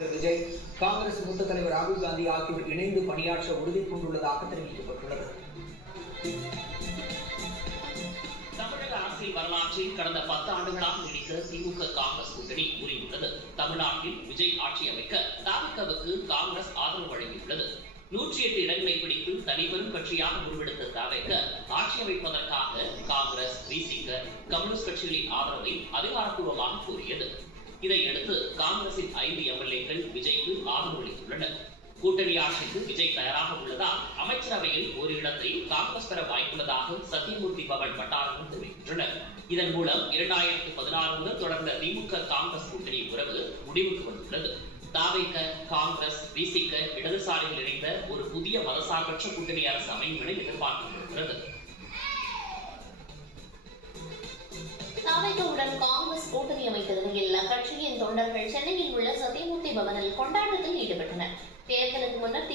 விஜய், காங்கிரஸ் மூத்த தலைவர் ராகுல் காந்தி ஆகியோர் இணைந்து பணியாற்ற உறுதி பூண்டுள்ளதாக தெரிவிக்கப்பட்டுள்ளது. தமிழக அரசியல் வரலாற்றில் கடந்த 10 ஆண்டுகளாக நீடித்த திமுக காங்கிரஸ் கூட்டணி கூறியுள்ளது. தமிழ்நாட்டில் விஜய் ஆட்சி அமைக்க தவிகவுக்கு காங்கிரஸ் ஆதரவு வழங்கியுள்ளது. 108 இடங்களை பிடித்து தனிபெரும் கட்சியாக உருவெடுத்த தவிக ஆட்சி அமைப்பதற்காக காங்கிரஸ், விசிக, கம்யூனிஸ்ட் கட்சிகளின் ஆதரவை அதிகாரப்பூர்வமாக கோரியது. இதையடுத்து காங்கிரசின் 5 எம்எல்ஏக்கள் விஜய்க்கு ஆதரவு அளித்துள்ளனர். கூட்டணி ஆட்சிக்கு விஜய் தயாராக உள்ளதால் அமைச்சரவையில் ஒரு இடத்தை காங்கிரஸ் பெற வாய்ப்புள்ளதாக சத்தியமூர்த்தி பவன் வட்டாரங்கள் தெரிவிக்கின்றனர். இதன் மூலம் 2016 முதல் தொடர்ந்த திமுக காங்கிரஸ் கூட்டணி உறவு முடிவுக்கு வந்துள்ளது. தவிக, காங்கிரஸ், விசிக, இடதுசாரிகள் இணைந்த ஒரு புதிய மதசார்பற்ற கூட்டணி அரசு அமையும் என எதிர்பார்க்கப்படுகிறது. தவிகவுடன் காங்கிரஸ் கூட்டணி அமைத்த நிலையில் அக்கட்சியின் தொண்டர்கள் சென்னையில் உள்ள சத்தியமூர்த்தி பவனில் கொண்டாட்டத்தில் ஈடுபட்டனர். தேர்தலுக்கு முன்னர்